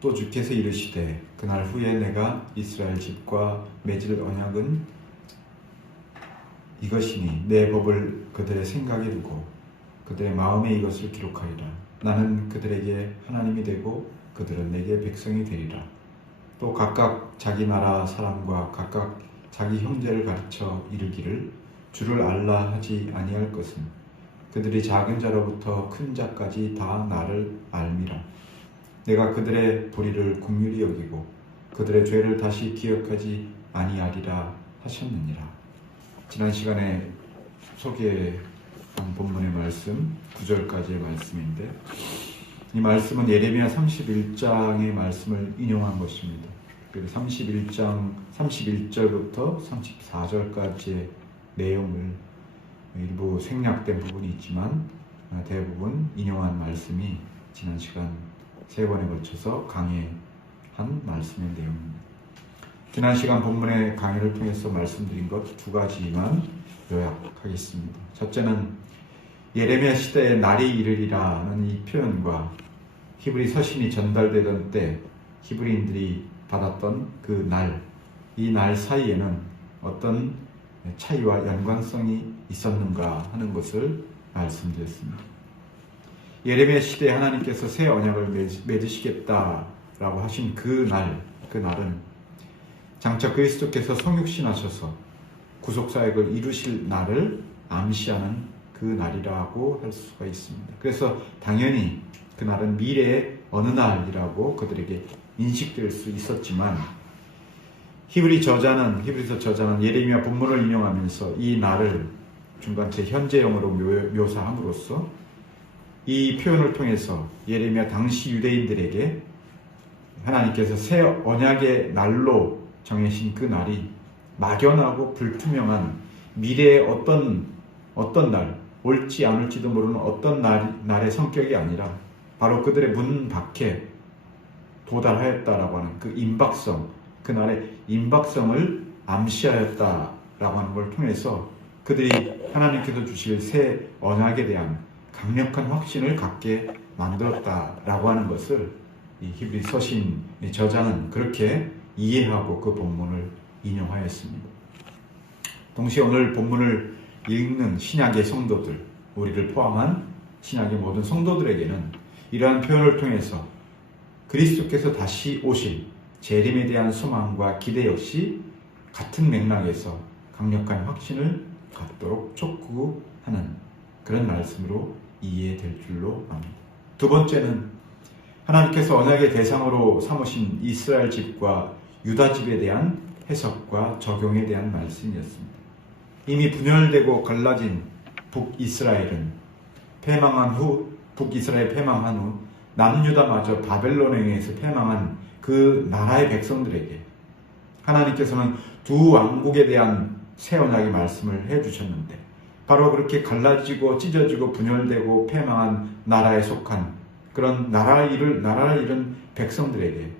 또 주께서 이르시되 그날 후에 내가 이스라엘 집과 맺을 언약은 이것이니 내 법을 그들의 생각에 두고 그들의 마음에 이것을 기록하리라. 나는 그들에게 하나님이 되고 그들은 내게 백성이 되리라. 또 각각 자기 나라 사람과 각각 자기 형제를 가르쳐 이르기를 주를 알라 하지 아니할 것은 그들이 작은 자로부터 큰 자까지 다 나를 알미라. 내가 그들의 불의를 긍휼히 여기고 그들의 죄를 다시 기억하지 아니하리라 하셨느니라. 지난 시간에 소개한 본문의 말씀 9절까지의 말씀인데, 이 말씀은 예레미야 31장의 말씀을 인용한 것입니다. 그래서 31장 31절부터 34절까지의 내용을 일부 생략된 부분이 있지만 대부분 인용한 말씀이 지난 시간 3번에 걸쳐서 강해한 말씀의 내용입니다. 지난 시간 본문의 강의를 통해서 말씀드린 것 2가지만 요약하겠습니다. 첫째는 예레미야 시대에 날이 이르리라는 이 표현과 히브리 서신이 전달되던 때 히브리인들이 받았던 그 날, 이 날 사이에는 어떤 차이와 연관성이 있었는가 하는 것을 말씀드렸습니다. 예레미야 시대에 하나님께서 새 언약을 맺으시겠다라고 하신 그날은 장차 그리스도께서 성육신하셔서 구속사역을 이루실 날을 암시하는 그 날이라고 할 수가 있습니다. 그래서 당연히 그날은 미래의 어느 날이라고 그들에게 인식될 수 있었지만 히브리서 저자는 예레미야 본문을 인용하면서 이 날을 중간체 현재형으로 묘사함으로써 이 표현을 통해서 예레미야 당시 유대인들에게 하나님께서 새 언약의 날로 정해신 그 날이 막연하고 불투명한 미래의 어떤 날, 옳지 않을지도 모르는 어떤 날의 성격이 아니라 바로 그들의 문 밖에 도달하였다라고 하는 그 임박성, 그날의 임박성을 암시하였다라고 하는 걸 통해서 그들이 하나님께서 주실 새 언약에 대한 강력한 확신을 갖게 만들었다라고 하는 것을 이 히브리 서신의 저자는 그렇게 이해하고 그 본문을 인용하였습니다. 동시에 오늘 본문을 읽는 신약의 성도들, 우리를 포함한 신약의 모든 성도들에게는 이러한 표현을 통해서 그리스도께서 다시 오실 재림에 대한 소망과 기대 역시 같은 맥락에서 강력한 확신을 갖도록 촉구하는 그런 말씀으로 이해될 줄로 압니다. 두 번째는 하나님께서 언약의 대상으로 삼으신 이스라엘 집과 유다 집에 대한 해석과 적용에 대한 말씀이었습니다. 이미 분열되고 갈라진 북이스라엘 패망한 후 남유다마저 바벨론에 의해서 패망한 그 나라의 백성들에게 하나님께서는 두 왕국에 대한 새 언약의 말씀을 해주셨는데, 바로 그렇게 갈라지고 찢어지고 분열되고 패망한 나라에 속한 그런 나라를 잃은 백성들에게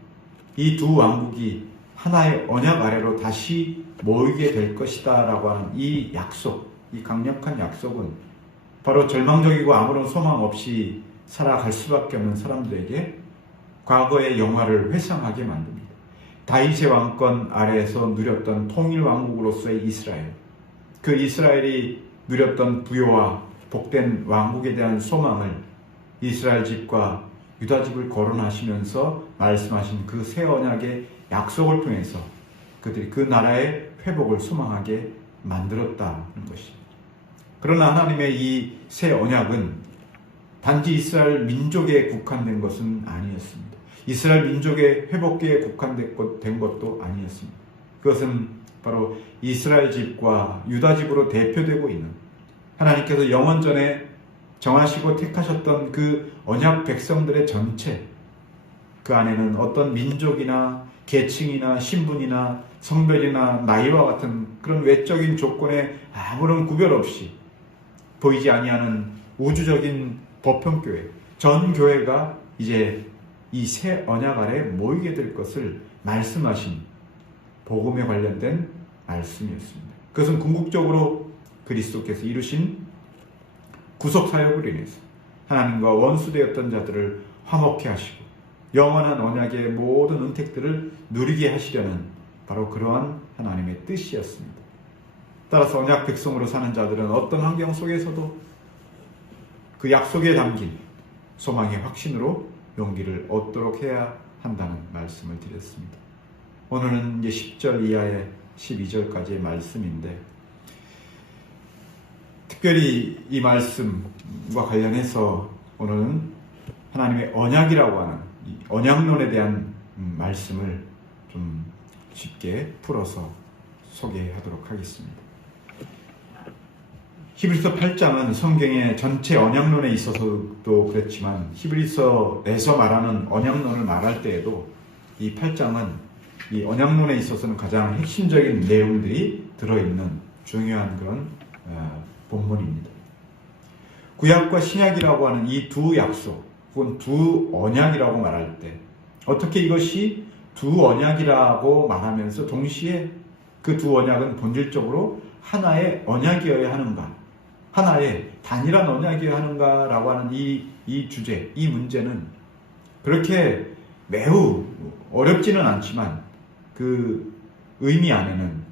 이 두 왕국이 하나의 언약 아래로 다시 모이게 될 것이다 라고 하는 이 약속, 이 강력한 약속은 바로 절망적이고 아무런 소망 없이 살아갈 수밖에 없는 사람들에게 과거의 영화를 회상하게 만듭니다. 다윗의 왕권 아래에서 누렸던 통일 왕국으로서의 이스라엘, 그 이스라엘이 누렸던 부요와 복된 왕국에 대한 소망을 이스라엘 집과 유다 집을 거론하시면서 말씀하신 그 새 언약의 약속을 통해서 그들이 그 나라의 회복을 소망하게 만들었다는 것입니다. 그러나 하나님의 이 새 언약은 단지 이스라엘 민족에 국한된 것은 아니었습니다. 이스라엘 민족의 회복기에 국한된 것도 아니었습니다. 그것은 바로 이스라엘 집과 유다 집으로 대표되고 있는 하나님께서 영원전에 정하시고 택하셨던 그 언약 백성들의 전체, 그 안에는 어떤 민족이나 계층이나 신분이나 성별이나 나이와 같은 그런 외적인 조건에 아무런 구별 없이 보이지 아니하는 우주적인 보편교회, 전 교회가 이제 이 새 언약 아래 모이게 될 것을 말씀하신 복음에 관련된 말씀이었습니다. 그것은 궁극적으로 그리스도께서 이루신 구속 사역으로 인해서 하나님과 원수되었던 자들을 화목케 하시고 영원한 언약의 모든 은택들을 누리게 하시려는 바로 그러한 하나님의 뜻이었습니다. 따라서 언약 백성으로 사는 자들은 어떤 환경 속에서도 그 약속에 담긴 소망의 확신으로 용기를 얻도록 해야 한다는 말씀을 드렸습니다. 오늘은 이제 10절 이하의 12절까지의 말씀인데, 특별히 이 말씀과 관련해서 오늘은 하나님의 언약이라고 하는 이 언약론에 대한 말씀을 좀 쉽게 풀어서 소개하도록 하겠습니다. 히브리서 8장은 성경의 전체 언약론에 있어서도 그렇지만 히브리서에서 말하는 언약론을 말할 때에도 이 8장은 이 언약론에 있어서는 가장 핵심적인 내용들이 들어있는 중요한 그런 본문입니다. 구약과 신약이라고 하는 이 두 약속 혹은 두 언약이라고 말할 때 어떻게 이것이 두 언약이라고 말하면서 동시에 그 두 언약은 본질적으로 하나의 언약이어야 하는가, 하나의 단일한 언약이어야 하는가라고 하는 이 주제, 이 문제는 그렇게 매우 어렵지는 않지만 그 의미 안에는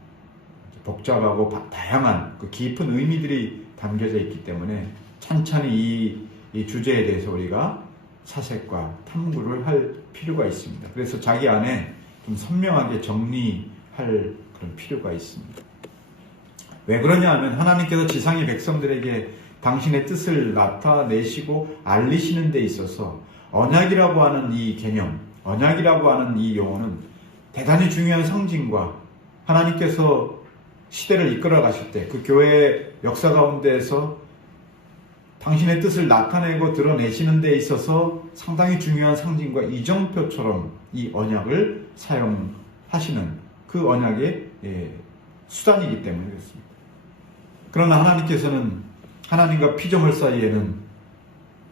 복잡하고 다양한 그 깊은 의미들이 담겨져 있기 때문에 찬찬히 이 주제에 대해서 우리가 사색과 탐구를 할 필요가 있습니다. 그래서 자기 안에 좀 선명하게 정리할 그런 필요가 있습니다. 왜 그러냐 하면 하나님께서 지상의 백성들에게 당신의 뜻을 나타내시고 알리시는 데 있어서 언약이라고 하는 이 개념, 언약이라고 하는 이 용어는 대단히 중요한 상징과 하나님께서 시대를 이끌어 가실 때 그 교회의 역사 가운데에서 당신의 뜻을 나타내고 드러내시는 데 있어서 상당히 중요한 상징과 이정표처럼 이 언약을 사용하시는 그 언약의 수단이기 때문에 그렇습니다. 그러나 하나님께서는 하나님과 피조물 사이에는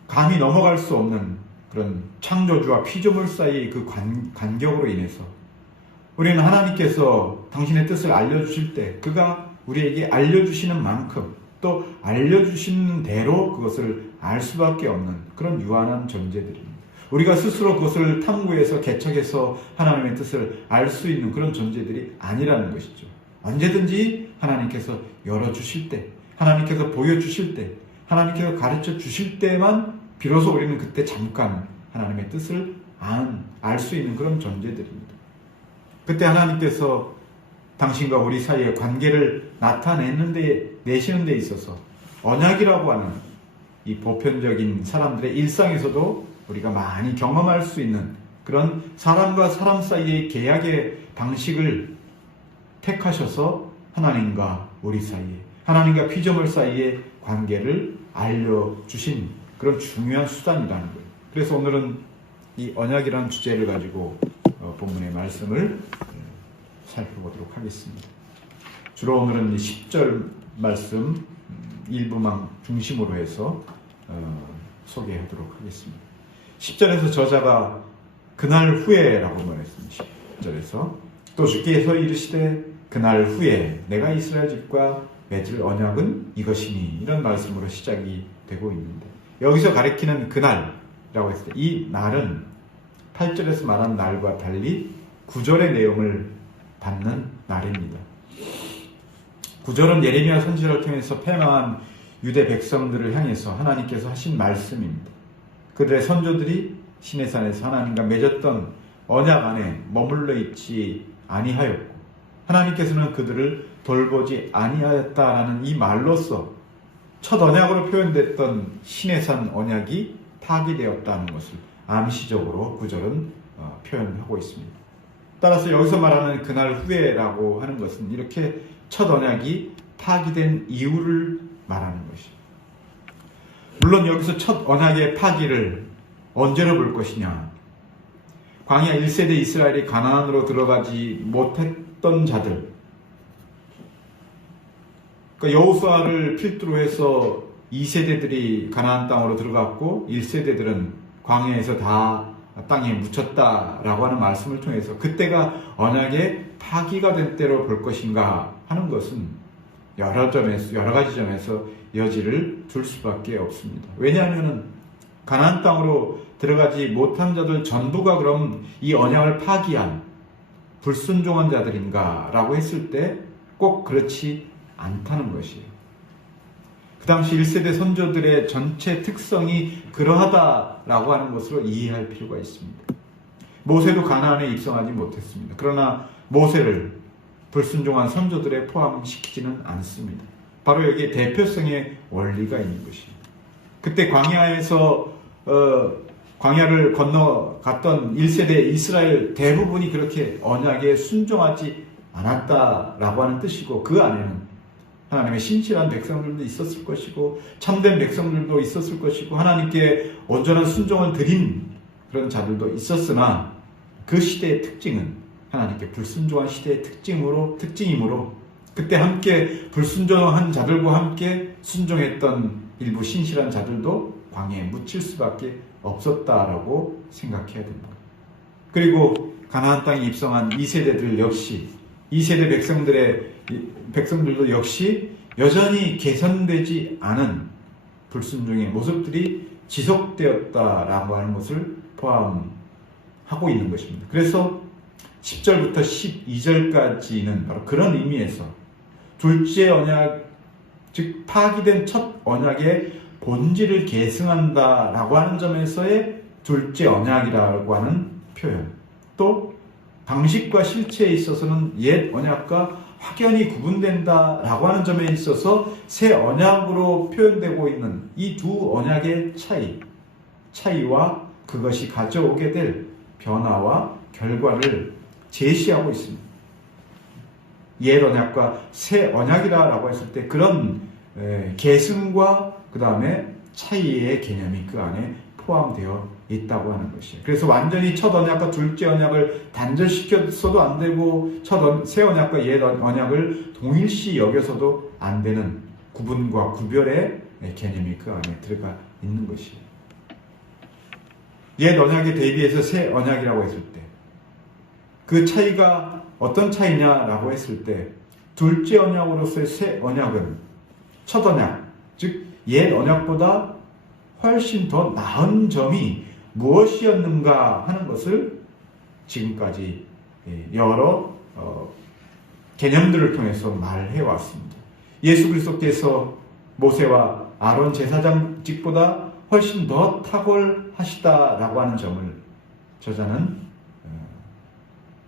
감히 넘어갈 수 없는 그런 창조주와 피조물 사이의 그 간격으로 인해서 우리는 하나님께서 당신의 뜻을 알려주실 때 그가 우리에게 알려주시는 만큼 또 알려주시는 대로 그것을 알 수밖에 없는 그런 유한한 존재들입니다. 우리가 스스로 그것을 탐구해서 개척해서 하나님의 뜻을 알 수 있는 그런 존재들이 아니라는 것이죠. 언제든지 하나님께서 열어주실 때, 하나님께서 보여주실 때, 하나님께서 가르쳐 주실 때만 비로소 우리는 그때 잠깐 하나님의 뜻을 알 수 있는 그런 존재들입니다. 그때 하나님께서 당신과 우리 사이의 관계를 내시는 데 있어서 언약이라고 하는 이 보편적인 사람들의 일상에서도 우리가 많이 경험할 수 있는 그런 사람과 사람 사이의 계약의 방식을 택하셔서 하나님과 우리 사이에, 하나님과 피조물 사이의 관계를 알려주신 그런 중요한 수단이라는 거예요. 그래서 오늘은 이 언약이라는 주제를 가지고 본문의 말씀을 살펴보도록 하겠습니다. 주로 오늘은 10절 말씀 일부만 중심으로 해서 소개하도록 하겠습니다. 10절에서 저자가 그날 후에라고 말했습니다. 10절에서 또 주께서 이르시되 그날 후에 내가 이스라엘 집과 맺을 언약은 이것이니, 이런 말씀으로 시작이 되고 있는데, 여기서 가리키는 그날이라고 했을 때 이 날은 8절에서 말한 날과 달리 9절의 내용을 받는 날입니다. 9절은 예레미야 선지자를 통해서 패망한 유대 백성들을 향해서 하나님께서 하신 말씀입니다. 그들의 선조들이 시내산에서 하나님과 맺었던 언약 안에 머물러 있지 아니하였고 하나님께서는 그들을 돌보지 아니하였다라는 이 말로서 첫 언약으로 표현됐던 시내산 언약이 파기되었다는 것을 암시적으로 9절은 표현하고 있습니다. 따라서 여기서 말하는 그날 후에라고 하는 것은 이렇게 첫 언약이 파기된 이유를 말하는 것입니다. 물론 여기서 첫 언약의 파기를 언제로 볼 것이냐, 광야 1세대 이스라엘이 가나안으로 들어가지 못했던 자들, 그러니까 여호수아를 필두로 해서 2세대들이 가나안 땅으로 들어갔고 1세대들은 광야에서 다 땅에 묻혔다라고 하는 말씀을 통해서 그때가 언약의 파기가 된 때로 볼 것인가 하는 것은 여러 가지 점에서 여지를 둘 수밖에 없습니다. 왜냐하면 가나안 땅으로 들어가지 못한 자들 전부가 그럼 이 언약을 파기한 불순종한 자들인가? 라고 했을 때 꼭 그렇지 않다는 것이에요. 그 당시 1세대 선조들의 전체 특성이 그러하다라고 하는 것으로 이해할 필요가 있습니다. 모세도 가나안에 입성하지 못했습니다. 그러나 모세를 불순종한 선조들에 포함시키지는 않습니다. 바로 여기에 대표성의 원리가 있는 것입니다. 그때 광야에서 광야를 건너갔던 1세대 이스라엘 대부분이 그렇게 언약에 순종하지 않았다라고 하는 뜻이고, 그 안에는 하나님의 신실한 백성들도 있었을 것이고 참된 백성들도 있었을 것이고 하나님께 온전한 순종을 드린 그런 자들도 있었으나, 그 시대의 특징은 하나님께 불순종한 시대의 특징이므로 그때 함께 불순종한 자들과 함께 순종했던 일부 신실한 자들도 광야에 묻힐 수밖에 없었다라고 생각해야 됩니다. 그리고 가나안 땅에 입성한 2세대들 역시, 2세대 백성들도 역시 여전히 개선되지 않은 불순종의 모습들이 지속되었다라고 하는 것을 포함하고 있는 것입니다. 그래서 10절부터 12절까지는 바로 그런 의미에서 둘째 언약, 즉 파기된 첫 언약의 본질을 계승한다라고 하는 점에서의 둘째 언약이라고 하는 표현, 또 방식과 실체에 있어서는 옛 언약과 확연히 구분된다라고 하는 점에 있어서 새 언약으로 표현되고 있는 이 두 언약의 차이와 그것이 가져오게 될 변화와 결과를 제시하고 있습니다. 옛 언약과 새 언약이라고 했을 때 그런 계승과 그 다음에 차이의 개념이 그 안에 포함되어 있다고 하는 것이에요. 그래서 완전히 첫 언약과 둘째 언약을 단절시켜서도 안 되고 새 언약과 옛 언약을 동일시 여겨서도 안 되는 구분과 구별의 개념이 그 안에 들어가 있는 것이에요. 옛 언약에 대비해서 새 언약이라고 했을 때 그 차이가 어떤 차이냐라고 했을 때, 둘째 언약으로서의 새 언약은 첫 언약, 즉 옛 언약보다 훨씬 더 나은 점이 무엇이었는가 하는 것을 지금까지 여러 개념들을 통해서 말해 왔습니다. 예수 그리스도께서 모세와 아론 제사장직보다 훨씬 더 탁월하시다라고 하는 점을 저자는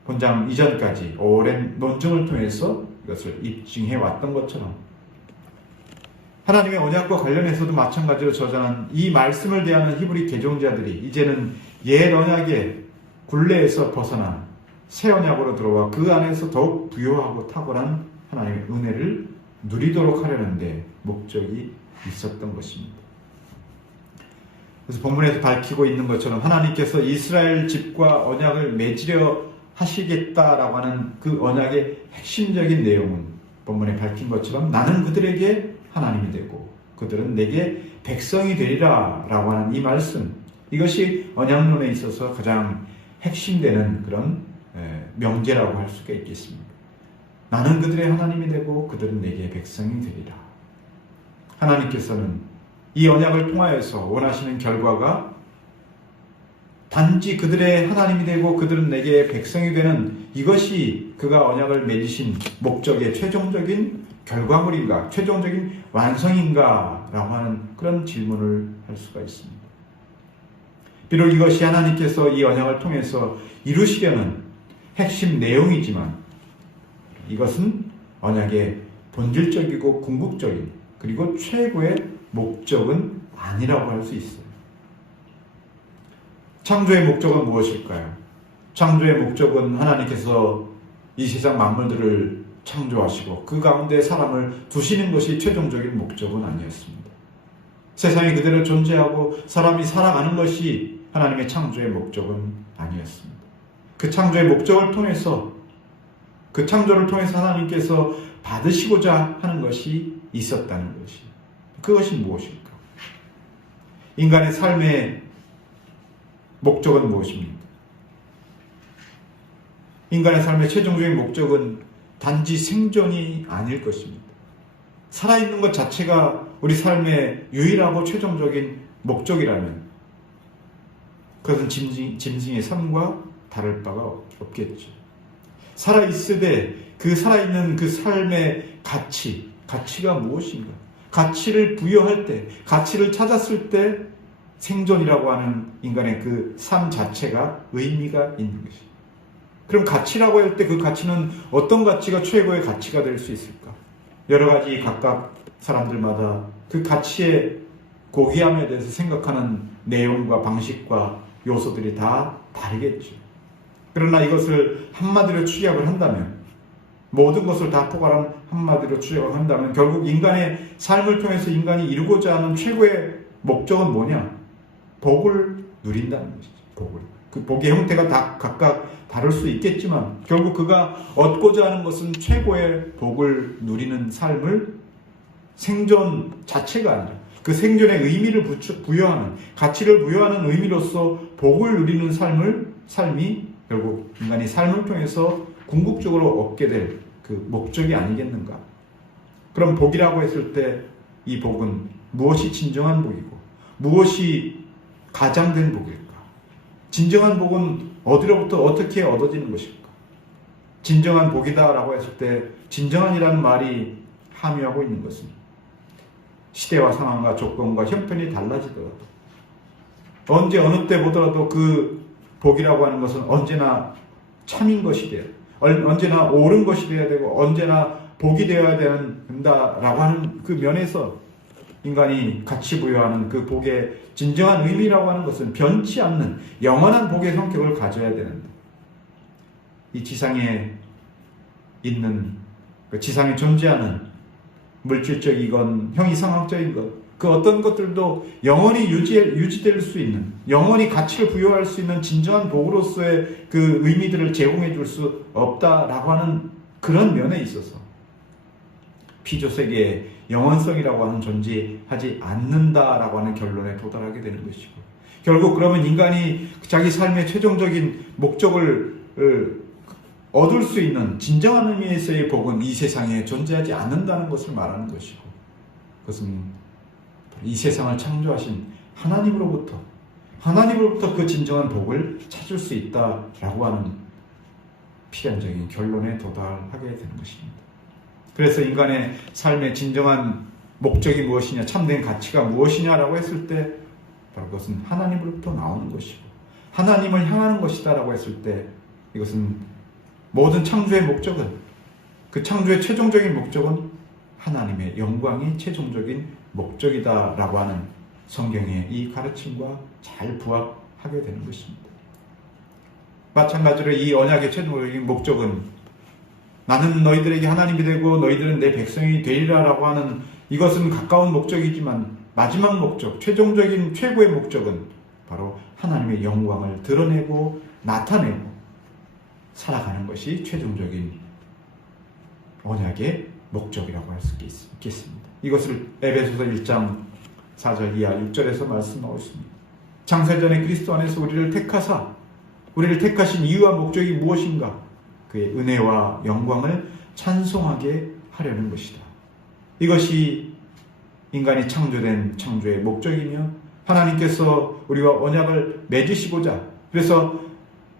본장 이전까지 오랜 논증을 통해서 이것을 입증해 왔던 것처럼, 하나님의 언약과 관련해서도 마찬가지로 저자는 이 말씀을 대하는 히브리 개종자들이 이제는 옛 언약의 굴레에서 벗어나 새 언약으로 들어와 그 안에서 더욱 부요하고 탁월한 하나님의 은혜를 누리도록 하려는 데 목적이 있었던 것입니다. 그래서 본문에서 밝히고 있는 것처럼 하나님께서 이스라엘 집과 언약을 맺으려 하시겠다라고 하는 그 언약의 핵심적인 내용은 본문에 밝힌 것처럼 나는 그들에게 하나님이 되고 그들은 내게 백성이 되리라 라고 하는 이 말씀, 이것이 언약론에 있어서 가장 핵심되는 그런 명제라고 할 수가 있겠습니다. 나는 그들의 하나님이 되고 그들은 내게 백성이 되리라. 하나님께서는 이 언약을 통하여서 원하시는 결과가 단지 그들의 하나님이 되고 그들은 내게 백성이 되는, 이것이 그가 언약을 맺으신 목적의 최종적인 결과물인가, 최종적인 완성인가 라고 하는 그런 질문을 할 수가 있습니다. 비록 이것이 하나님께서 이 언약을 통해서 이루시려는 핵심 내용이지만 이것은 언약의 본질적이고 궁극적인 그리고 최고의 목적은 아니라고 할 수 있어요. 창조의 목적은 무엇일까요? 창조의 목적은 하나님께서 이 세상 만물들을 창조하시고 그 가운데 사람을 두시는 것이 최종적인 목적은 아니었습니다. 세상이 그대로 존재하고 사람이 살아가는 것이 하나님의 창조의 목적은 아니었습니다. 그 창조의 목적을 통해서, 그 창조를 통해서 하나님께서 받으시고자 하는 것이 있었다는 것이, 그것이 무엇일까? 인간의 삶의 목적은 무엇입니까? 인간의 삶의 최종적인 목적은 단지 생존이 아닐 것입니다. 살아있는 것 자체가 우리 삶의 유일하고 최종적인 목적이라면 그것은 짐승의 삶과 다를 바가 없겠죠. 살아있으되 그 살아있는 그 삶의 가치가 무엇인가? 가치를 부여할 때, 가치를 찾았을 때 생존이라고 하는 인간의 그 삶 자체가 의미가 있는 것이죠. 그럼 가치라고 할 때 그 가치는 어떤 가치가 최고의 가치가 될 수 있을까? 여러 가지 각각 사람들마다 그 가치의 고귀함에 대해서 생각하는 내용과 방식과 요소들이 다 다르겠죠. 그러나 이것을 한마디로 축약을 한다면, 모든 것을 다 포괄한 한마디로 축약을 한다면 결국 인간의 삶을 통해서 인간이 이루고자 하는 최고의 목적은 뭐냐? 복을 누린다는 것이죠. 복을. 그 복의 형태가 다 각각 다를 수 있겠지만 결국 그가 얻고자 하는 것은 최고의 복을 누리는 삶을, 생존 자체가 아니라 그 생존의 의미를 부여하는, 가치를 부여하는 의미로서 복을 누리는 삶이 결국 인간이 삶을 통해서 궁극적으로 얻게 될 그 목적이 아니겠는가? 그럼 복이라고 했을 때 이 복은 무엇이 진정한 복이고 무엇이 가장된 복일까? 진정한 복은 어디로부터 어떻게 얻어지는 것일까? 진정한 복이다라고 했을 때 진정한이라는 말이 함유하고 있는 것은 시대와 상황과 조건과 형편이 달라지더라도, 언제 어느 때 보더라도 그 복이라고 하는 것은 언제나 참인 것이 돼요. 언제나 옳은 것이 되어야 되고 언제나 복이 되어야 된다라고 하는 그 면에서 인간이 가치 부여하는 그 복의 진정한 의미라고 하는 것은 변치 않는 영원한 복의 성격을 가져야 되는데, 이 지상에 있는, 지상에 존재하는 물질적이건 형이상학적인 것, 그 어떤 것들도 영원히 유지될 수 있는, 영원히 가치를 부여할 수 있는 진정한 복으로서의 그 의미들을 제공해 줄 수 없다라고 하는 그런 면에 있어서 피조세계의 영원성이라고 하는 존재하지 않는다라고 하는 결론에 도달하게 되는 것이고, 결국 그러면 인간이 자기 삶의 최종적인 목적을 얻을 수 있는 진정한 의미에서의 복은 이 세상에 존재하지 않는다는 것을 말하는 것이고, 그것은 이 세상을 창조하신 하나님으로부터 그 진정한 복을 찾을 수 있다라고 하는 필연적인 결론에 도달하게 되는 것입니다. 그래서 인간의 삶의 진정한 목적이 무엇이냐, 참된 가치가 무엇이냐라고 했을 때 바로 그것은 하나님으로부터 나오는 것이고 하나님을 향하는 것이다라고 했을 때 이것은 모든 창조의 목적은, 그 창조의 최종적인 목적은 하나님의 영광이 최종적인 목적이다라고 하는 성경의 이 가르침과 잘 부합하게 되는 것입니다. 마찬가지로 이 언약의 최종적인 목적은 나는 너희들에게 하나님이 되고 너희들은 내 백성이 되리라라고 하는, 이것은 가까운 목적이지만 마지막 목적, 최종적인 최고의 목적은 바로 하나님의 영광을 드러내고 나타내고 살아가는 것이 최종적인 언약의 목적이라고 할 수 있겠습니다. 이것을 에베소서 1장 4절 이하 6절에서 말씀하고 있습니다. 창세전에 그리스도 안에서 우리를 택하신 이유와 목적이 무엇인가? 그의 은혜와 영광을 찬송하게 하려는 것이다. 이것이 인간이 창조된 창조의 목적이며 하나님께서 우리와 언약을 맺으시고자, 그래서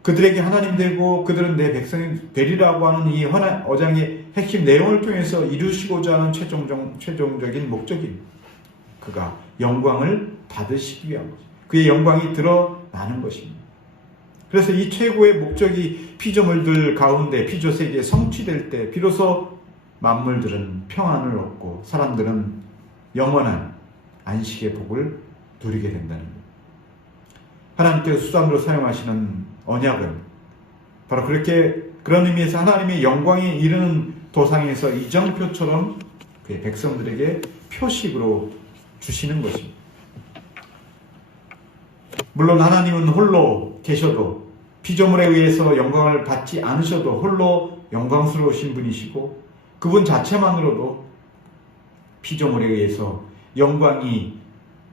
그들에게 하나님 되고 그들은 내 백성이 되리라고 하는 이 언약의 핵심 내용을 통해서 이루시고자 하는 최종적인 목적입니다. 그가 영광을 받으시기 위한 것, 그의 영광이 드러나는 것입니다. 그래서 이 최고의 목적이 피조물들 가운데 피조세계에 성취될 때 비로소 만물들은 평안을 얻고 사람들은 영원한 안식의 복을 누리게 된다는 것. 하나님께서 수단으로 사용하시는 언약은 바로 그런 의미에서 하나님의 영광에 이르는 도상에서 이정표처럼 그의 백성들에게 표식으로 주시는 것입니다. 물론 하나님은 홀로 계셔도 피조물에 의해서 영광을 받지 않으셔도 홀로 영광스러우신 분이시고 그분 자체만으로도 피조물에 의해서 영광이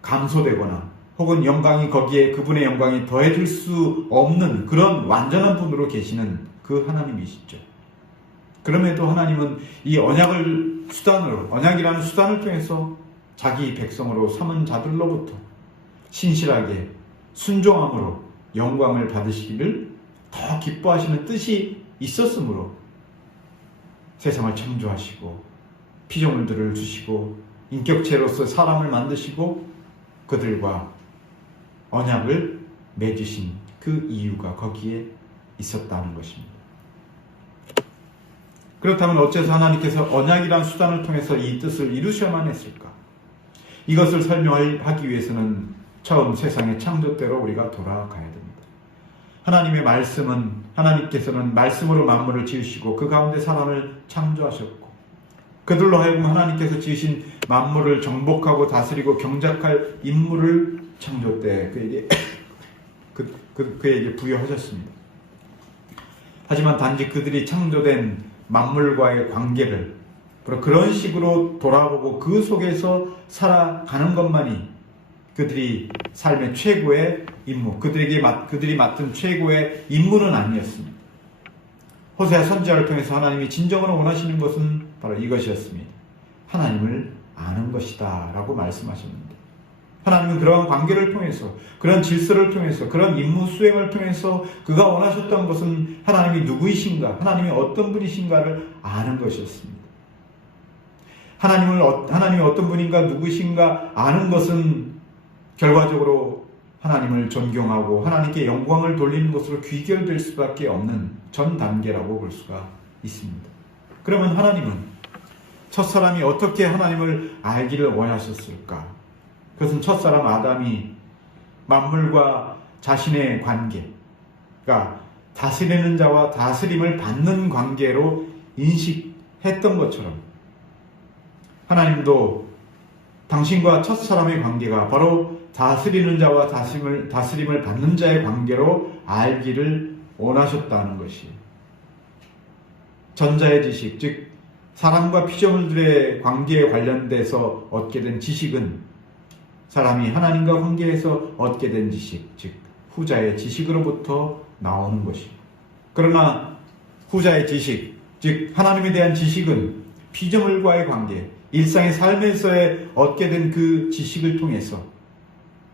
감소되거나 혹은 영광이 거기에 그분의 영광이 더해질 수 없는 그런 완전한 분으로 계시는 그 하나님이시죠. 그럼에도 하나님은 이 언약을 수단으로, 언약이라는 수단을 통해서 자기 백성으로 삼은 자들로부터 신실하게 순종함으로 영광을 받으시기를 더 기뻐하시는 뜻이 있었으므로 세상을 창조하시고 피조물들을 주시고 인격체로서 사람을 만드시고 그들과 언약을 맺으신 그 이유가 거기에 있었다는 것입니다. 그렇다면 어째서 하나님께서 언약이란 수단을 통해서 이 뜻을 이루셔야만 했을까? 이것을 설명하기 위해서는 처음 세상의 창조 때로 우리가 돌아가야 됩니다. 하나님의 말씀은, 하나님께서는 말씀으로 만물을 지으시고 그 가운데 사람을 창조하셨고 그들로 하여금 하나님께서 지으신 만물을 정복하고 다스리고 경작할 임무를 창조 때 그에게 부여하셨습니다. 하지만 단지 그들이 창조된 만물과의 관계를 그런 식으로 돌아보고 그 속에서 살아가는 것만이 그들이 삶의 최고의 임무, 그들이 맡은 최고의 임무는 아니었습니다. 호세아 선지자를 통해서 하나님이 진정으로 원하시는 것은 바로 이것이었습니다. 하나님을 아는 것이다 라고 말씀하셨는데 하나님은 그런 관계를 통해서, 그런 질서를 통해서, 그런 임무 수행을 통해서 그가 원하셨던 것은 하나님이 누구이신가, 하나님이 어떤 분이신가를 아는 것이었습니다. 하나님이 어떤 분인가, 누구이신가 아는 것은 결과적으로 하나님을 존경하고 하나님께 영광을 돌리는 것으로 귀결될 수밖에 없는 전 단계라고 볼 수가 있습니다. 그러면 하나님은 첫사람이 어떻게 하나님을 알기를 원하셨을까? 그것은 첫사람 아담이 만물과 자신의 관계, 그러니까 다스리는 자와 다스림을 받는 관계로 인식했던 것처럼 하나님도 당신과 첫사람의 관계가 바로 다스리는 자와 다스림을 받는 자의 관계로 알기를 원하셨다는 것이 전자의 지식, 즉 사람과 피조물들의 관계에 관련돼서 얻게 된 지식은 사람이 하나님과 관계에서 얻게 된 지식, 즉 후자의 지식으로부터 나오는 것이고, 그러나 후자의 지식, 즉 하나님에 대한 지식은 피조물과의 관계, 일상의 삶에서의 얻게 된 그 지식을 통해서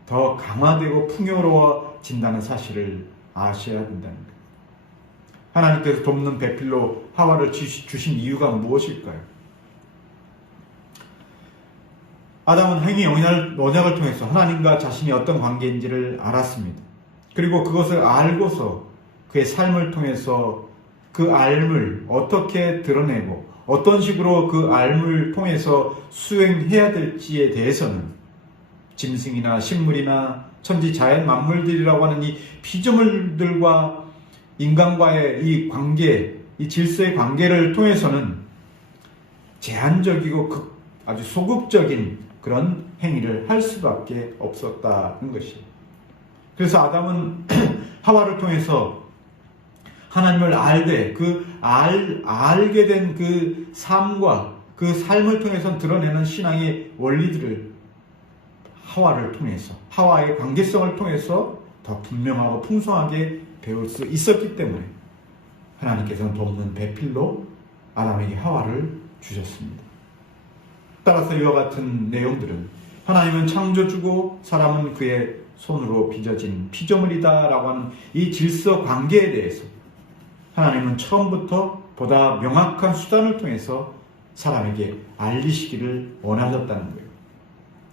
더 강화되고 풍요로워진다는 사실을 아셔야 된다는 거예요. 하나님께서 돕는 배필로 하와를 주신 이유가 무엇일까요? 아담은 행위 언약을 통해서 하나님과 자신이 어떤 관계인지를 알았습니다. 그리고 그것을 알고서 그의 삶을 통해서 그 알을 어떻게 드러내고 어떤 식으로 그 알을 통해서 수행해야 될지에 대해서는 짐승이나 식물이나 천지 자연 만물들이라고 하는 이 피조물들과 인간과의 이 관계, 이 질서의 관계를 통해서는 제한적이고 아주 소극적인 그런 행위를 할 수밖에 없었다는 것이에요. 그래서 아담은 하와를 통해서 하나님을 알되 알게 된 그 삶과 그 삶을 통해서 드러내는 신앙의 원리들을 하와를 통해서, 하와의 관계성을 통해서 더 분명하고 풍성하게 배울 수 있었기 때문에 하나님께서는 돕는 배필로 아담에게 하와를 주셨습니다. 따라서 이와 같은 내용들은 하나님은 창조주고 사람은 그의 손으로 빚어진 피조물이다 라고 하는 이 질서 관계에 대해서 하나님은 처음부터 보다 명확한 수단을 통해서 사람에게 알리시기를 원하셨다는 거예요.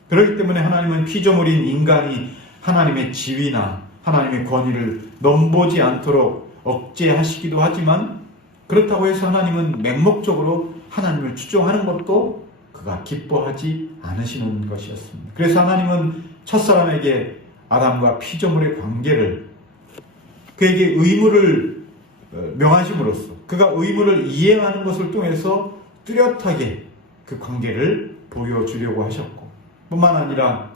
그렇기 때문에 하나님은 피조물인 인간이 하나님의 지위나 하나님의 권위를 넘보지 않도록 억제하시기도 하지만 그렇다고 해서 하나님은 맹목적으로 하나님을 추종하는 것도 그가 기뻐하지 않으시는 것이었습니다. 그래서 하나님은 첫사람에게 아담과 피조물의 관계를 그에게 의무를 명하심으로써 그가 의무를 이행하는 것을 통해서 뚜렷하게 그 관계를 보여주려고 하셨고 뿐만 아니라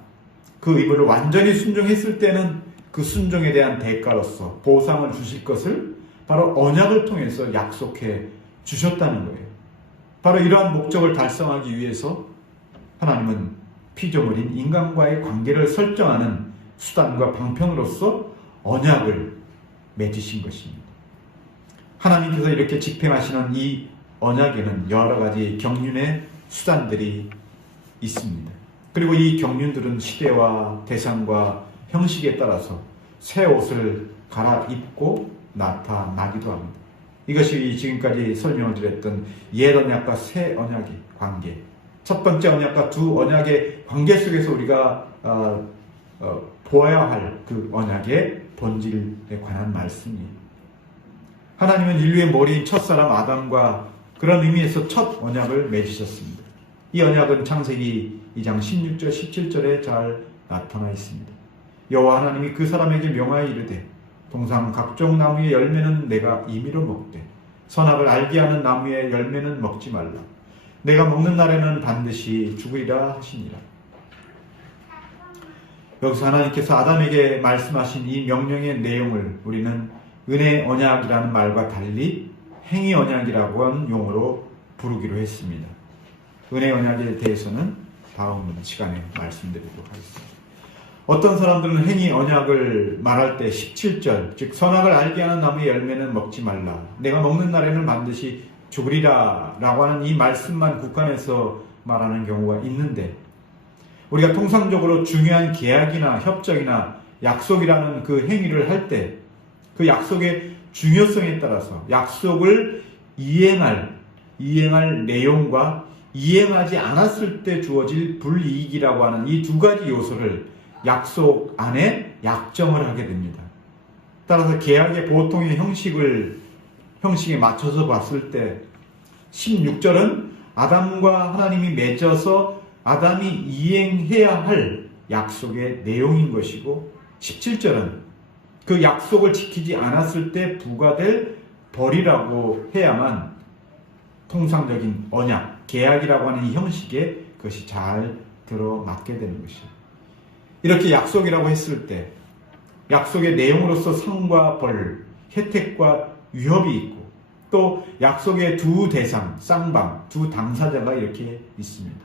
그 의무를 완전히 순종했을 때는 그 순종에 대한 대가로서 보상을 주실 것을 바로 언약을 통해서 약속해 주셨다는 거예요. 바로 이러한 목적을 달성하기 위해서 하나님은 피조물인 인간과의 관계를 설정하는 수단과 방편으로서 언약을 맺으신 것입니다. 하나님께서 이렇게 집행하시는 이 언약에는 여러 가지 경륜의 수단들이 있습니다. 그리고 이 경륜들은 시대와 대상과 형식에 따라서 새 옷을 갈아입고 나타나기도 합니다. 이것이 지금까지 설명을 드렸던 옛 언약과 새 언약의 관계, 첫 번째 언약과 두 언약의 관계 속에서 우리가 보아야 할 그 언약의 본질에 관한 말씀이에요. 하나님은 인류의 머리인 첫사람 아담과 그런 의미에서 첫 언약을 맺으셨습니다. 이 언약은 창세기 2장 16절 17절에 잘 나타나 있습니다. 여호와 하나님이 그 사람에게 명하여 이르되 동상 각종 나무의 열매는 내가 임의로 먹되 선악을 알게 하는 나무의 열매는 먹지 말라. 내가 먹는 날에는 반드시 죽으리라 하시니라. 여기서 하나님께서 아담에게 말씀하신 이 명령의 내용을 우리는 은혜 언약이라는 말과 달리 행위 언약이라고 하는 용어로 부르기로 했습니다. 은혜 언약에 대해서는 다음 시간에 말씀드리도록 하겠습니다. 어떤 사람들은 행위 언약을 말할 때 17절, 즉 선악을 알게 하는 나무의 열매는 먹지 말라. 내가 먹는 날에는 반드시 죽으리라 라고 하는 이 말씀만 국한해서 말하는 경우가 있는데, 우리가 통상적으로 중요한 계약이나 협정이나 약속이라는 그 행위를 할 때 그 약속의 중요성에 따라서 약속을 이행할 내용과 이행하지 않았을 때 주어질 불이익이라고 하는 이 두 가지 요소를 약속 안에 약정을 하게 됩니다. 따라서 계약의 보통의 형식에 맞춰서 봤을 때 16절은 아담과 하나님이 맺어서 아담이 이행해야 할 약속의 내용인 것이고, 17절은 그 약속을 지키지 않았을 때 부과될 벌이라고 해야만 통상적인 언약, 계약이라고 하는 이 형식에 그것이 잘 들어맞게 되는 것이에요. 이렇게 약속이라고 했을 때 약속의 내용으로서 상과 벌, 혜택과 위협이 있고, 또 약속의 두 대상, 쌍방, 두 당사자가 이렇게 있습니다.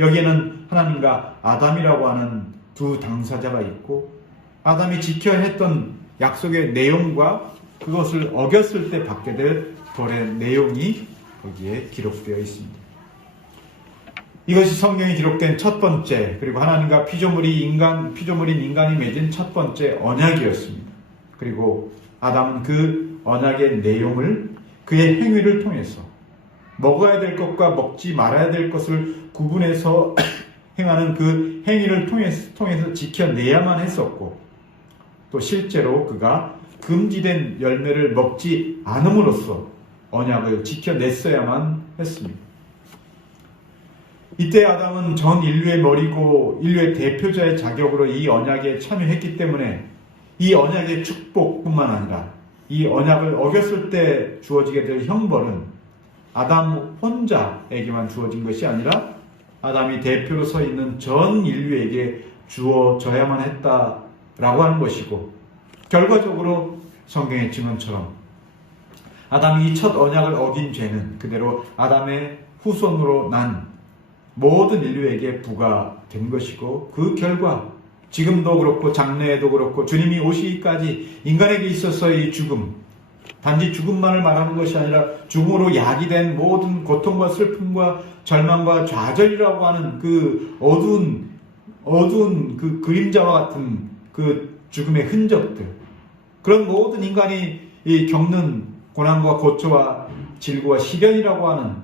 여기에는 하나님과 아담이라고 하는 두 당사자가 있고, 아담이 지켜야 했던 약속의 내용과 그것을 어겼을 때 받게 될 벌의 내용이 거기에 기록되어 있습니다. 이것이 성경에 기록된 첫 번째, 그리고 하나님과 피조물인 인간이 맺은 첫 번째 언약이었습니다. 그리고 아담은 그 언약의 내용을 그의 행위를 통해서 먹어야 될 것과 먹지 말아야 될 것을 구분해서 행하는 그 행위를 통해서 지켜내야만 했었고, 또 실제로 그가 금지된 열매를 먹지 않음으로써 언약을 지켜냈어야만 했습니다. 이때 아담은 전 인류의 머리고 인류의 대표자의 자격으로 이 언약에 참여했기 때문에 이 언약의 축복뿐만 아니라 이 언약을 어겼을 때 주어지게 될 형벌은 아담 혼자에게만 주어진 것이 아니라 아담이 대표로 서 있는 전 인류에게 주어져야만 했다라고 하는 것이고, 결과적으로 성경의 증언처럼 아담이 이 첫 언약을 어긴 죄는 그대로 아담의 후손으로 난 모든 인류에게 부과된 것이고, 그 결과 지금도 그렇고 장래에도 그렇고 주님이 오시기까지 인간에게 있어서의 죽음, 단지 죽음만을 말하는 것이 아니라 죽음으로 야기된 모든 고통과 슬픔과 절망과 좌절이라고 하는 그 어두운 그 그림자와 같은 그 죽음의 흔적들, 그런 모든 인간이 겪는 고난과 고초와 질고와 시련이라고 하는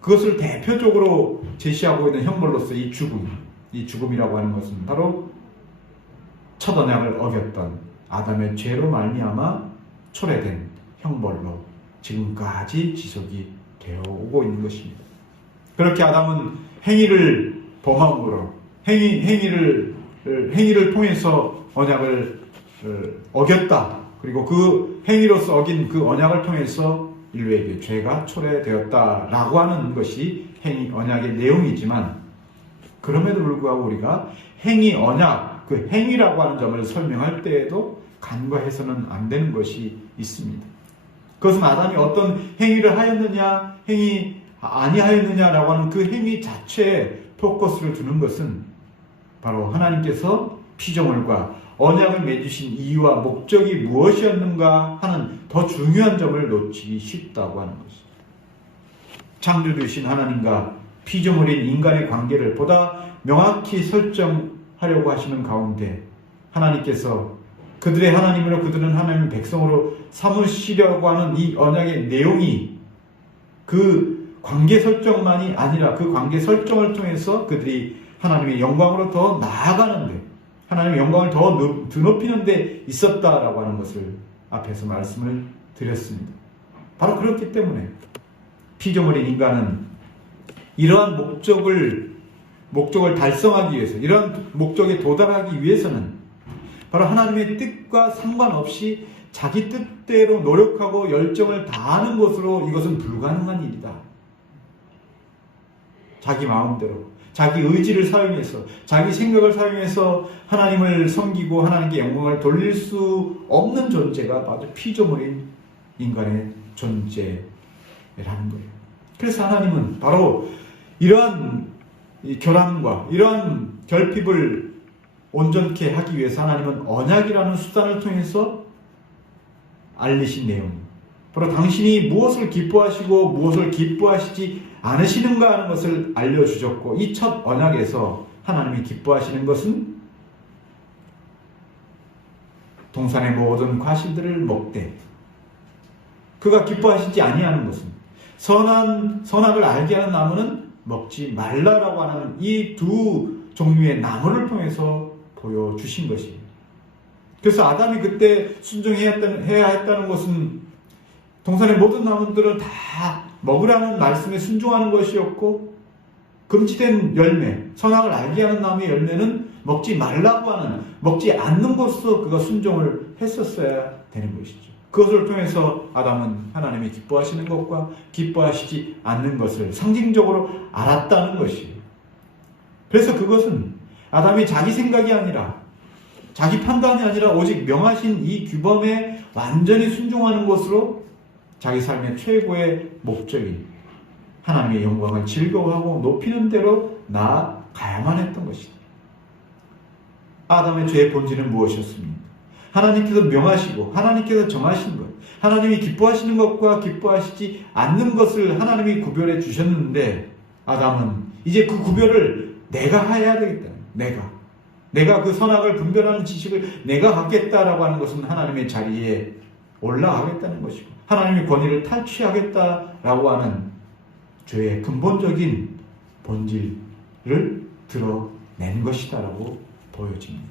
그것을 대표적으로 제시하고 있는 형벌로서 이 죽음이라고 하는 것은 바로 첫 언약을 어겼던 아담의 죄로 말미암아 초래된 형벌로 지금까지 지속이 되어 오고 있는 것입니다. 그렇게 아담은 행위를 범함으로 행위를 통해서 언약을 어겼다. 그리고 그 행위로서 어긴 그 언약을 통해서 인류에게 죄가 초래되었다라고 하는 것이 행위 언약의 내용이지만, 그럼에도 불구하고 우리가 행위 언약, 그 행위라고 하는 점을 설명할 때에도 간과해서는 안 되는 것이 있습니다. 그것은 아담이 어떤 행위를 하였느냐, 행위 아니하였느냐라고 하는 그 행위 자체에 포커스를 두는 것은 바로 하나님께서 피조물과 언약을 맺으신 이유와 목적이 무엇이었는가 하는 더 중요한 점을 놓치기 쉽다고 하는 것입니다. 창조주이신 하나님과 피조물인 인간의 관계를 보다 명확히 설정하려고 하시는 가운데 하나님께서 그들의 하나님으로 그들은 하나님의 백성으로 삼으시려고 하는 이 언약의 내용이 그 관계 설정만이 아니라 그 관계 설정을 통해서 그들이 하나님의 영광으로 더 나아가는데, 하나님의 영광을 더 드높이는 데 있었다라고 하는 것을 앞에서 말씀을 드렸습니다. 바로 그렇기 때문에 피조물인 인간은 이러한 목적을 달성하기 위해서, 이러한 목적에 도달하기 위해서는 바로 하나님의 뜻과 상관없이 자기 뜻대로 노력하고 열정을 다하는 것으로 이것은 불가능한 일이다. 자기 마음대로, 자기 의지를 사용해서, 자기 생각을 사용해서 하나님을 섬기고 하나님께 영광을 돌릴 수 없는 존재가 바로 피조물인 인간의 존재라는 거예요. 그래서 하나님은 바로 이러한 결함과 이러한 결핍을 온전케 하기 위해서 하나님은 언약이라는 수단을 통해서 알리신 내용, 바로 당신이 무엇을 기뻐하시고 무엇을 기뻐하시지 않으시는가 하는 것을 알려주셨고, 이 첫 언약에서 하나님이 기뻐하시는 것은 동산의 모든 과실들을 먹되, 그가 기뻐하시지 아니하는 것은 선악을 알게 하는 나무는 먹지 말라라고 하는 이 두 종류의 나무를 통해서 보여주신 것입니다. 그래서 아담이 그때 순종해야 했다는 것은 동산의 모든 나무들을 다 먹으라는 말씀에 순종하는 것이었고, 금지된 열매, 선악을 알게 하는 나무의 열매는 먹지 말라고 하는, 먹지 않는 것으로 그가 순종을 했었어야 되는 것이죠. 그것을 통해서 아담은 하나님이 기뻐하시는 것과 기뻐하시지 않는 것을 상징적으로 알았다는 것이에요. 그래서 그것은 아담이 자기 생각이 아니라, 자기 판단이 아니라 오직 명하신 이 규범에 완전히 순종하는 것으로 자기 삶의 최고의 목적인 하나님의 영광을 즐거워하고 높이는 대로 나아가야만 했던 것이다. 아담의 죄의 본질은 무엇이었습니까? 하나님께서 명하시고 하나님께서 정하신 것, 하나님이 기뻐하시는 것과 기뻐하시지 않는 것을 하나님이 구별해 주셨는데, 아담은 이제 그 구별을 내가 해야 되겠다. 내가 그 선악을 분별하는 지식을 내가 갖겠다라고 하는 것은 하나님의 자리에 올라가겠다는 것이고, 하나님의 권위를 탈취하겠다라고 하는 죄의 근본적인 본질을 드러낸 것이다라고 보여집니다.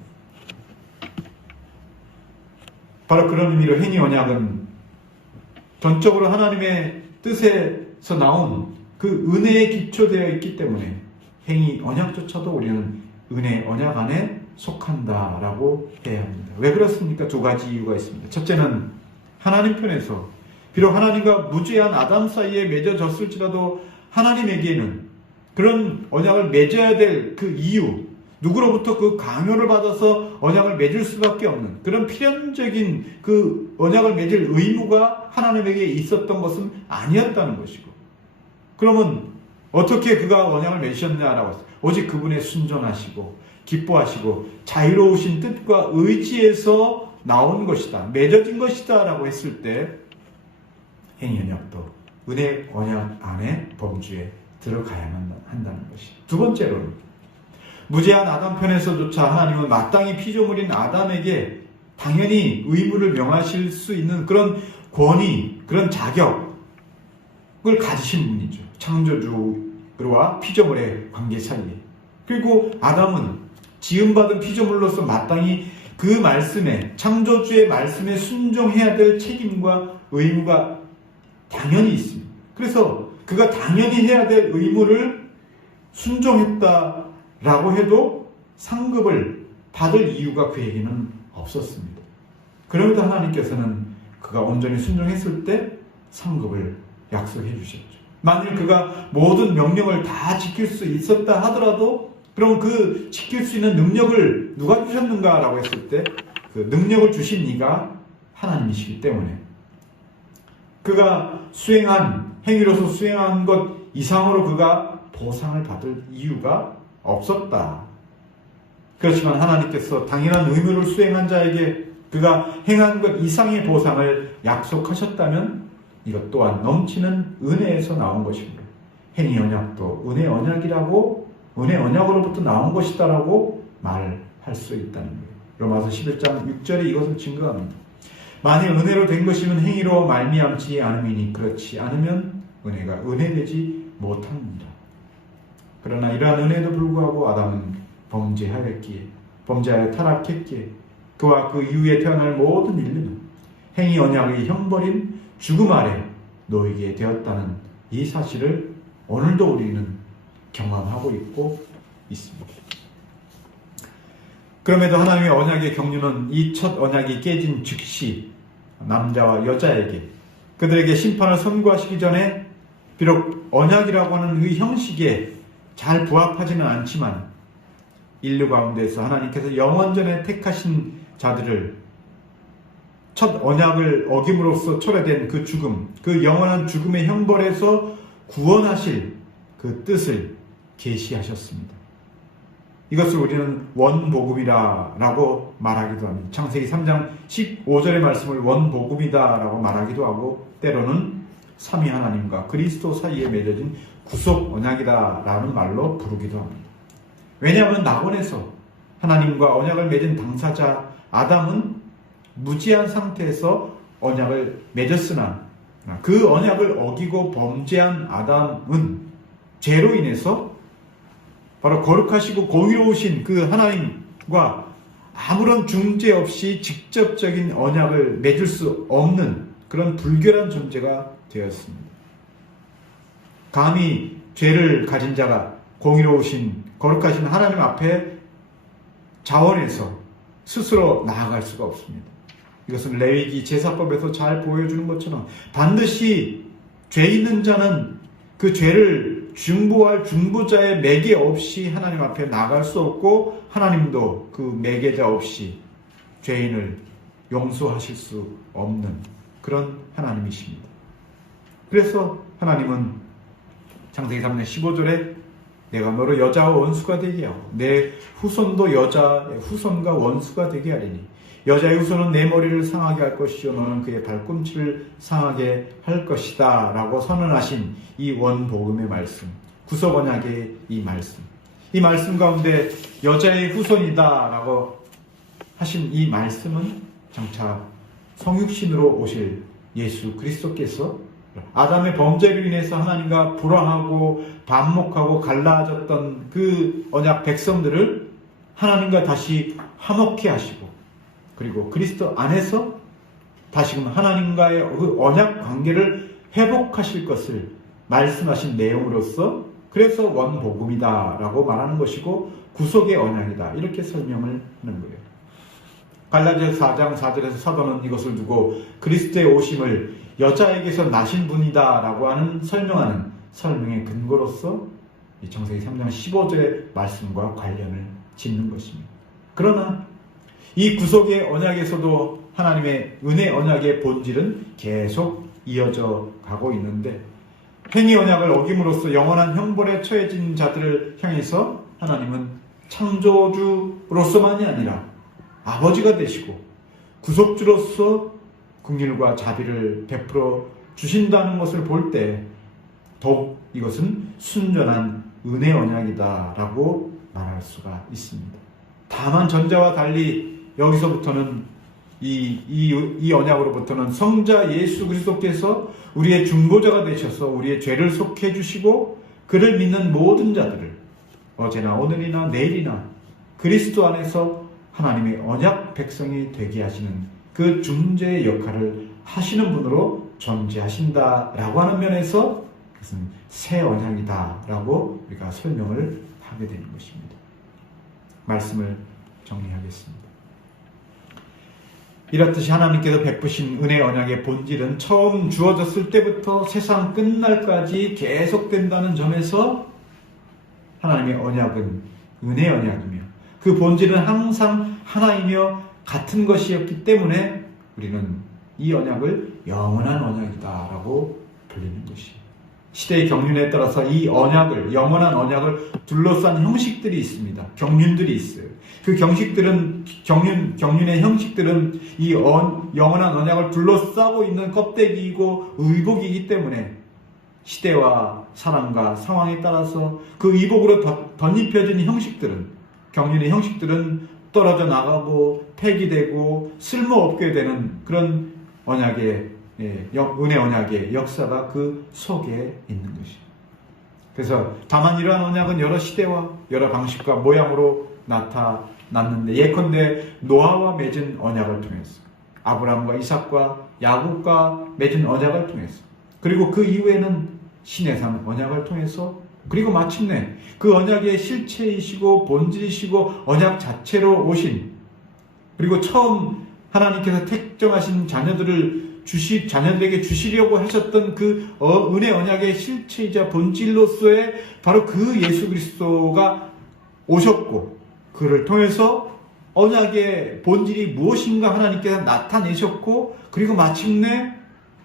바로 그런 의미로 행위 언약은 전적으로 하나님의 뜻에서 나온 그 은혜에 기초되어 있기 때문에 행위 언약조차도 우리는 은혜 언약 안에 속한다라고 해야 합니다. 왜 그렇습니까? 두 가지 이유가 있습니다. 첫째는 하나님 편에서 비록 하나님과 무죄한 아담 사이에 맺어졌을지라도 하나님에게는 그런 언약을 맺어야 될 그 이유, 누구로부터 그 강요를 받아서 언약을 맺을 수밖에 없는 그런 필연적인 그 언약을 맺을 의무가 하나님에게 있었던 것은 아니었다는 것이고, 그러면 어떻게 그가 언약을 맺으셨냐라고 했어요. 오직 그분의 순전하시고 기뻐하시고 자유로우신 뜻과 의지에서 나온 것이다, 맺어진 것이다 라고 했을 때 행위 언약도 은혜 언약 안에 범주에 들어가야만 한다는 것이. 두 번째로는 무죄한 아담 편에서조차 하나님은 마땅히 피조물인 아담에게 당연히 의무를 명하실 수 있는 그런 권위, 그런 자격을 가지신 분이죠. 창조주와 피조물의 관계 사이에. 그리고 아담은 지음받은 피조물로서 마땅히 그 말씀에, 창조주의 말씀에 순종해야 될 책임과 의무가 당연히 있습니다. 그래서 그가 당연히 해야 될 의무를 순종했다라고 해도 상급을 받을 이유가 그에게는 없었습니다. 그럼에도 하나님께서는 그가 온전히 순종했을 때 상급을 약속해 주셨죠. 만일 그가 모든 명령을 다 지킬 수 있었다 하더라도 그럼 그 지킬 수 있는 능력을 누가 주셨는가라고 했을 때 그 능력을 주신 이가 하나님이시기 때문에 그가 수행한 행위로서 수행한 것 이상으로 그가 보상을 받을 이유가 없었다. 그렇지만 하나님께서 당연한 의무를 수행한 자에게 그가 행한 것 이상의 보상을 약속하셨다면 이것 또한 넘치는 은혜에서 나온 것입니다. 행위 언약도 은혜 언약이라고, 은혜 언약으로부터 나온 것이다라고 말할 수 있다는 거예요. 로마서 11장 6절에 이것을 증거합니다. 만일 은혜로 된 것이면 행위로 말미암지 않음이니 그렇지 않으면 은혜가 은혜되지 못합니다. 그러나 이러한 은혜도 불구하고 아담은 범죄하여 타락했기에 그와 그 이후에 태어날 모든 인류는 행위 언약의 형벌인 죽음 아래 놓이게 되었다는 이 사실을 오늘도 우리는 경험하고 있습니다. 그럼에도 하나님의 언약의 경륜은 이 첫 언약이 깨진 즉시 남자와 여자에게 그들에게 심판을 선고하시기 전에 비록 언약이라고 하는 의 형식에 잘 부합하지는 않지만 인류 가운데서 하나님께서 영원전에 택하신 자들을 첫 언약을 어김으로써 초래된 그 죽음, 그 영원한 죽음의 형벌에서 구원하실 그 뜻을 계시하셨습니다. 이것을 우리는 원복음이라고 말하기도 합니다. 창세기 3장 15절의 말씀을 원복음이다라고 말하기도 하고 때로는 삼위 하나님과 그리스도 사이에 맺어진 구속 언약이다라는 말로 부르기도 합니다. 왜냐하면 낙원에서 하나님과 언약을 맺은 당사자 아담은 무지한 상태에서 언약을 맺었으나 그 언약을 어기고 범죄한 아담은 죄로 인해서 바로 거룩하시고 공의로우신 그 하나님과 아무런 중재 없이 직접적인 언약을 맺을 수 없는 그런 불결한 존재가 되었습니다. 감히 죄를 가진 자가 공의로우신 거룩하신 하나님 앞에 자원해서 스스로 나아갈 수가 없습니다. 이것은 레위기 제사법에서 잘 보여주는 것처럼 반드시 죄 있는 자는 그 죄를 중보할 중보자의 매개 없이 하나님 앞에 나갈 수 없고 하나님도 그 매개자 없이 죄인을 용서하실 수 없는 그런 하나님이십니다. 그래서 하나님은 창세기 3장 15절에 내가 너를 여자와 원수가 되게 하고 내 후손도 여자의 후손과 원수가 되게 하리니 여자의 후손은 내 머리를 상하게 할 것이요 너는 그의 발꿈치를 상하게 할 것이다 라고 선언하신 이 원복음의 말씀, 구속 언약의 이 말씀 가운데 여자의 후손이다 라고 하신 이 말씀은 장차 성육신으로 오실 예수 그리스도께서 아담의 범죄로 인해서 하나님과 불화하고 반목하고 갈라졌던 그 언약 백성들을 하나님과 다시 화목케 하시고 그리고 그리스도 안에서 다시금 하나님과의 그 언약 관계를 회복하실 것을 말씀하신 내용으로서 그래서 원복음이다 라고 말하는 것이고 구속의 언약이다 이렇게 설명을 하는 거예요. 갈라디아서 4장 4절에서 사도는 이것을 두고 그리스도의 오심을 여자에게서 나신 분이다 라고 하는 설명하는 설명의 근거로서 이 창세기 3장 15절의 말씀과 관련을 짓는 것입니다. 그러나 이 구속의 언약에서도 하나님의 은혜 언약의 본질은 계속 이어져 가고 있는데 행위 언약을 어김으로써 영원한 형벌에 처해진 자들을 향해서 하나님은 창조주로서만이 아니라 아버지가 되시고 구속주로서 긍휼과 자비를 베풀어 주신다는 것을 볼 때 더욱 이것은 순전한 은혜 언약이다라고 말할 수가 있습니다. 다만 전자와 달리 여기서부터는 이 언약으로부터는 성자 예수 그리스도께서 우리의 중보자가 되셔서 우리의 죄를 속해 주시고 그를 믿는 모든 자들을 어제나 오늘이나 내일이나 그리스도 안에서 하나님의 언약 백성이 되게 하시는 그 중재의 역할을 하시는 분으로 존재하신다라고 하는 면에서 그것은 새 언약이다라고 우리가 설명을 하게 되는 것입니다. 말씀을 정리하겠습니다. 이렇듯이 하나님께서 베푸신 은혜 언약의 본질은 처음 주어졌을 때부터 세상 끝날까지 계속된다는 점에서 하나님의 언약은 은혜 언약이며 그 본질은 항상 하나이며 같은 것이었기 때문에 우리는 이 언약을 영원한 언약이다라고 불리는 것이에요. 시대의 경륜에 따라서 이 언약을, 영원한 언약을 둘러싼 형식들이 있습니다. 경륜들이 있어요. 그 경륜의 형식들은 이 영원한 언약을 둘러싸고 있는 껍데기이고 의복이기 때문에 시대와 사람과 상황에 따라서 그 의복으로 덧입혀진 형식들은, 경륜의 형식들은 떨어져 나가고 폐기되고 쓸모없게 되는 그런 언약의 은혜 언약의 역사가 그 속에 있는 것이에요. 그래서 다만 이러한 언약은 여러 시대와 여러 방식과 모양으로 나타났는데, 예컨대 노아와 맺은 언약을 통해서, 아브라함과 이삭과 야곱과 맺은 언약을 통해서, 그리고 그 이후에는 신의 산 언약을 통해서, 그리고 마침내 그 언약의 실체이시고 본질이시고 언약 자체로 오신, 그리고 처음 하나님께서 택정하신 자녀들에게 주시려고 하셨던 그 은혜 언약의 실체이자 본질로서의 바로 그 예수 그리스도가 오셨고, 그를 통해서 언약의 본질이 무엇인가 하나님께서 나타내셨고, 그리고 마침내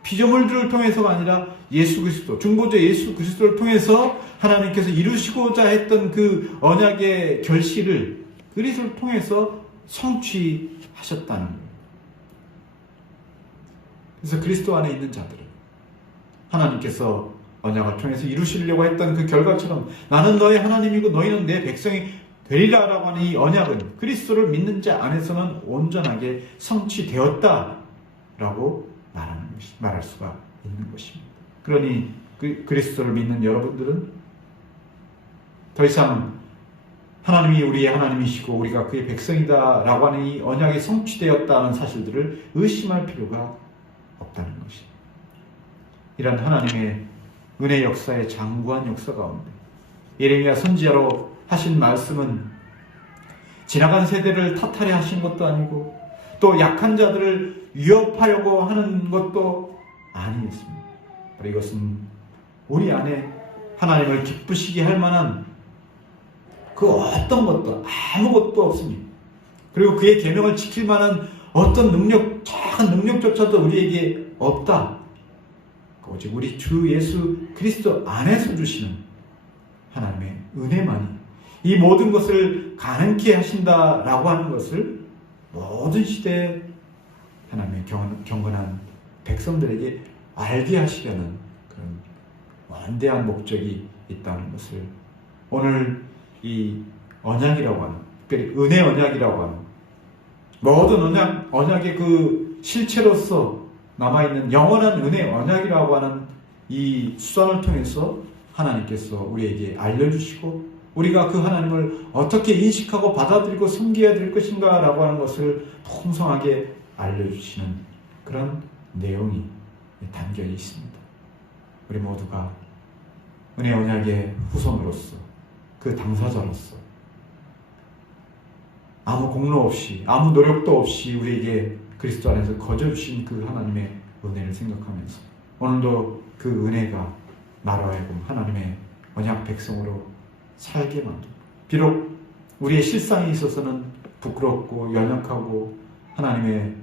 피조물들을 통해서가 아니라 예수 그리스도, 중보자 예수 그리스도를 통해서 하나님께서 이루시고자 했던 그 언약의 결실을 그리스도를 통해서 성취하셨다는 거예요. 그래서 그리스도 안에 있는 자들은 하나님께서 언약을 통해서 이루시려고 했던 그 결과처럼 나는 너의 하나님이고 너희는 내 백성이 되리라라고 하는 이 언약은 그리스도를 믿는 자 안에서는 온전하게 성취되었다라고 말할 수가 있는 것입니다. 그러니 그리스도를 믿는 여러분들은 더 이상 하나님이 우리의 하나님이시고 우리가 그의 백성이다라고 하는 이 언약이 성취되었다는 사실들을 의심할 필요가 없다는 것입니다. 이런 하나님의 은혜 역사의 장구한 역사 가운데 예레미야 선지자로 하신 말씀은 지나간 세대를 탓하려 하신 것도 아니고 또 약한 자들을 위협하려고 하는 것도 아니었습니다. 이것은 우리 안에 하나님을 기쁘시게 할 만한 그 어떤 것도 아무것도 없습니다. 그리고 그의 계명을 지킬 만한 어떤 능력, 작은 능력조차도 우리에게 없다. 오직 우리 주 예수 그리스도 안에서 주시는 하나님의 은혜만이 이 모든 것을 가능케 하신다라고 하는 것을 모든 시대에 하나님의 경건한 백성들에게 알게 하시려는 그런 원대한 목적이 있다는 것을 오늘 이 언약이라고 하는, 특별히 은혜 언약이라고 하는 모든 언약의 그 실체로서 남아있는 영원한 은혜 언약이라고 하는 이 수단을 통해서 하나님께서 우리에게 알려주시고 우리가 그 하나님을 어떻게 인식하고 받아들이고 섬겨야 될 것인가 라고 하는 것을 풍성하게 알려주시는 그런 내용이 담겨 있습니다. 우리 모두가 은혜 언약의 후손으로서 그 당사자로서 아무 공로 없이 아무 노력도 없이 우리에게 그리스도 안에서 거저주신 그 하나님의 은혜를 생각하면서 오늘도 그 은혜가 나로 하여금 하나님의 언약 백성으로 살게 만듭니다. 비록 우리의 실상에 있어서는 부끄럽고 연약하고 하나님의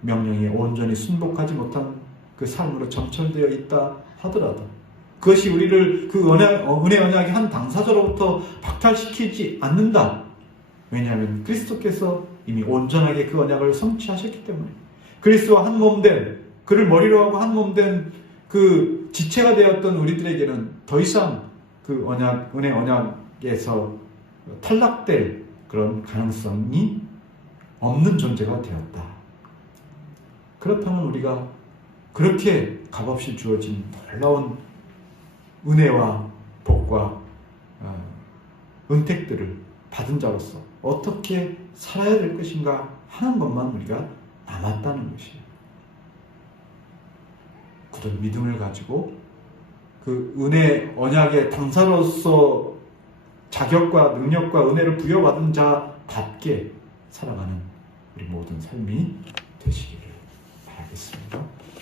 명령에 온전히 순복하지 못한 그 삶으로 점철되어 있다 하더라도 그것이 우리를 그 은혜 언약의 한 당사자로부터 박탈시키지 않는다. 왜냐하면 그리스도께서 이미 온전하게 그 언약을 성취하셨기 때문에 그리스도와 한 몸된, 그를 머리로 하고 한 몸된 그 지체가 되었던 우리들에게는 더 이상 그 은혜 언약에서 탈락될 그런 가능성이 없는 존재가 되었다. 그렇다면 우리가 그렇게 값없이 주어진 놀라운 은혜와 복과 은택들을 받은 자로서 어떻게 살아야 될 것인가 하는 것만 우리가 남았다는 것이에요. 그런 믿음을 가지고 그 은혜 언약의 당사로서 자격과 능력과 은혜를 부여받은 자답게 살아가는 우리 모든 삶이 되시기를 바라겠습니다.